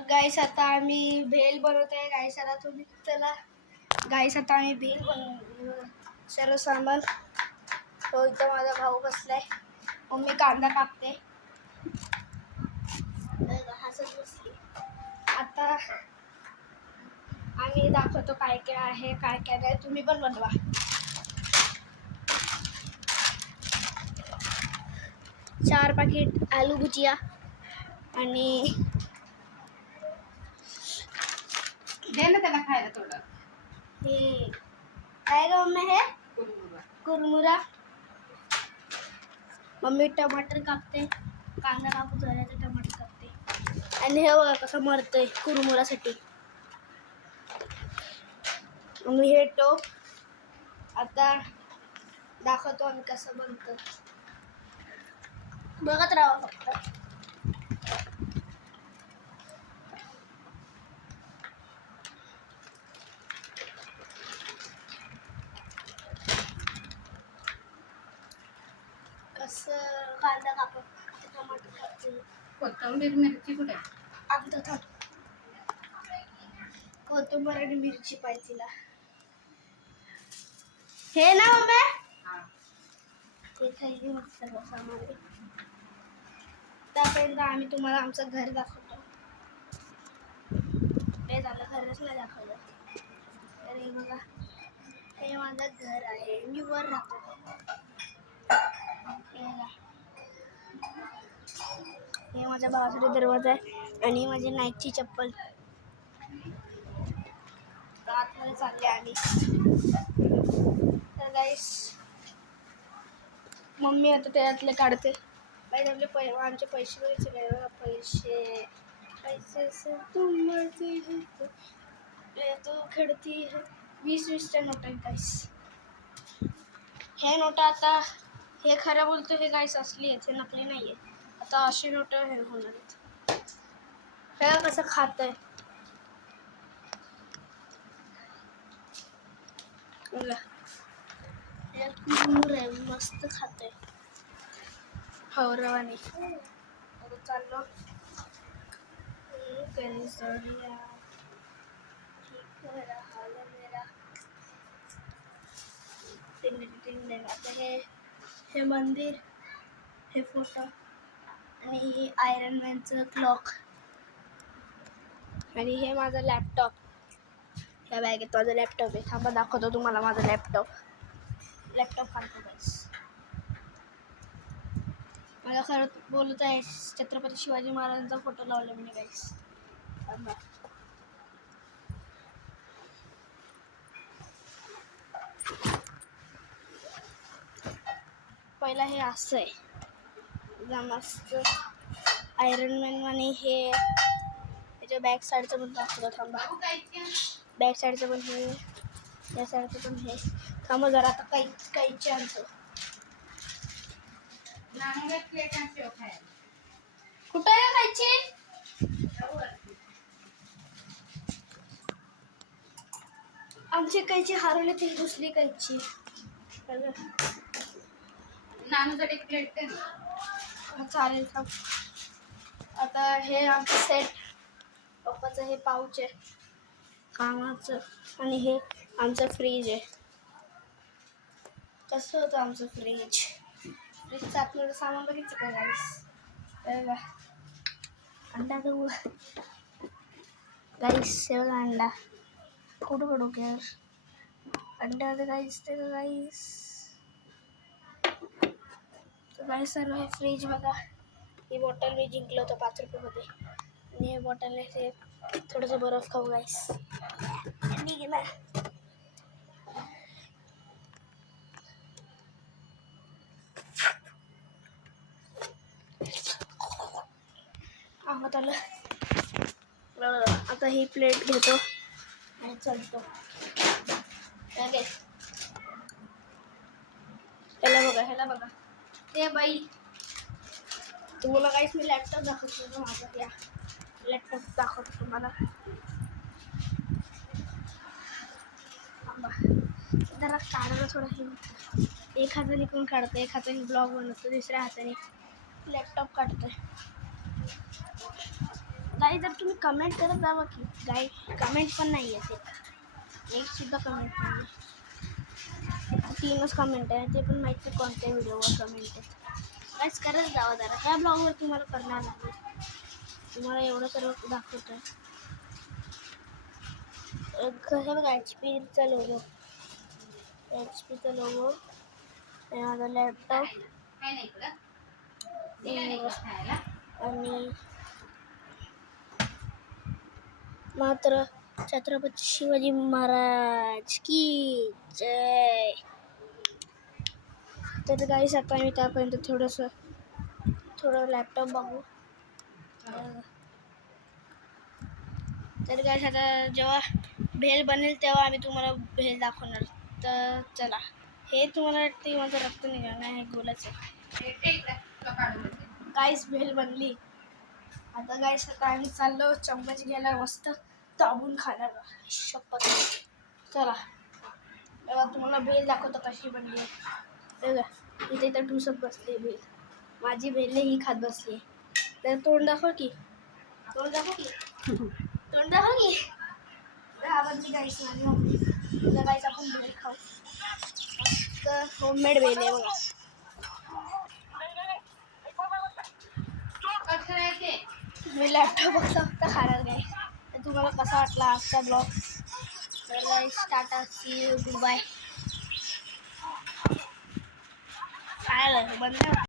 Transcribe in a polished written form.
तर गाईस आता आम्ही भेल बनवतोय. गाईस आता तुम्ही चला गाईस आता आम्ही भेल बनवतो. सर्व सामान तो इथं माझा भाऊ बसलाय. मम्मी कांदा कापते. हसत बसली. आता आम्ही दाखवतो काय काय आहे काय काय नाही. तुम्ही पण बनवा. 4 पाकिट आलू भुजिया आणि दे ना त्याला खायला थोडं. हे काय ग मम्मी हे कुरमुरा. मम्मी टमाटर कापते. कांदा कापून झाला तर टमाटर कापते. आणि हे बघा कसं मरतंय कुरमुरासाठी. मम्मी हे टोप आता दाखवतो आम्ही कसं बनतं. बघत राहा फक्त. कसं कांदा कापत टमाटर कापते. कोथिंबीर मिरची कुठे आहे? आमचं थांब. कोथिंबीर आणि मिरची पाहिजे तिला. हे ना मम्मी ते खाली सर्व सामान. त्यापर्यंत आम्ही तुम्हाला आमचं घर दाखवतो. हे झालं घरच नाही दाखवलं. तर हे बघा हे माझं घर आहे. मी वर राहतो. हे माझ्या बाजूला दरवाजा आहे आणि माझी नाईकची चप्पल. आतमध्ये चालले आम्ही. तर गाईस मम्मी आता त्यातले काढते. आपले आमचे पैसे वगैरे सगळे पैसे पैसे से तुम मरती है तो खडती है. 20-20च्या नोटा आहेत गाईस. हे नोटा आता हे खरं बोलतो हे गाईस असली आहेत. हे नकली नाही आहे. आता अशी नोटा हे होणार आहेत. हे कसं खातंय बघा. हे कुरमुर आहे मस्त खातंय हवरवानी. आता चाललो करिसोडिया ठीक रहा मेरा. आता हे मंदिर हे फोटो आणि आयरन मॅनचं क्लॉक आणि हे माझं लॅपटॉप. ह्या बॅगेत माझं लॅपटॉप आहे. थांबा दाखवतो तुम्हाला माझं लॅपटॉप काढतो गाईस. मला खरं बोलत आहे छत्रपती शिवाजी महाराजांचा फोटो लावला मी गाईस. थांबा. पहिला हे असं आहे मस्त आयरन मॅन. आणि हे त्याच्या बॅक साईडचं पण दाखवतो. थांबा बॅक साईडचं पण हे या साईडचं पण हे. थांबा जरा आता कैची आणतो. कुठं आहे कैची? आमची कैची हरवली ती दुसरी कैची. नानूसाठी प्लेट दे. चालेल थांब. आता हे आमचं सेट पप्पाचं हे पाऊच आहे कामाचं. आणि हे आमचं फ्रीज आहे. कसं होतं आमचं फ्रीजचं आतमध्ये सामान बघितलं का गाईस. बघा अंडा देऊ गाईस. हे बघा अंडा कुठं पडू घ्या अंडा गाईस. ते गाईस गाईस सर्व हे फ्रीज बघा. ही बॉटल मी जिंकलं होतं 5 रुपयामध्ये. आणि हे बॉटलने ते थोडंसं बर्फ खाऊ गाईस. निघाला आंबट आलं. आता ही प्लेट घेतो आणि चलतो. ह्याला बघा ते बाई. तुम्हाला काहीच मी लॅपटॉप दाखवतो. माझा या लॅपटॉप दाखवतो तुम्हाला. जरा काढायला थोडं हे. एक हाताने कोण काढतं. एक हाताने ब्लॉग बनवतो. दुसऱ्या हाताने लॅपटॉप काढतोय. गाई जर तुम्ही कमेंट करत जावा की गाई कमेंट पण नाही येते एक सुद्धा कमेंट नाही 3च कमेंट आहे ते पण माहिती कोणत्या व्हिडिओवर कमेंट आहे गाईज करत जावा जरा ह्या ब्लॉगवर तुम्हाला करणार नाही तुम्हाला एवढं सर्व दाखवतं कसं बघा HP चा लोगो HP चा लोगो माझा लॅपटॉप काय नाही इकडं दिलं नाही का खायला आणि मात्र छत्रपती शिवाजी महाराज की जय. तर गाईस आता मी त्यापर्यंत थोडं लॅपटॉप बघू. तर गाईस आता जेव्हा भेल बनेल तेव्हा आम्ही तुम्हाला भेल दाखवणार. तर चला हे तुम्हाला वाटते माझं रक्त निघालं नाही हे गोलच आहे. गाईस भेल बनली. आता गाईस आता आम्ही चाललो चम्मच घ्यायला मस्त दाबून खाणार शपथ. चला तेव्हा तुम्हाला भेल दाखवतो कशी बनली. बघा इथे तर ठुसत बसली भेल माझी भेल ही खात बसली. तर तोंड दाखव की तोंड दाखव की आवडली गाईस माझी मम्मी. तर गाईस आपण भेल खाऊ मस्त होममेड भेल आहे बघा. मी लॅपटॉप फक्त खाणार नाही. तर तुम्हाला कसा वाटला आजचा ब्लॉग. तर guys tata see you goodbye. काय बंद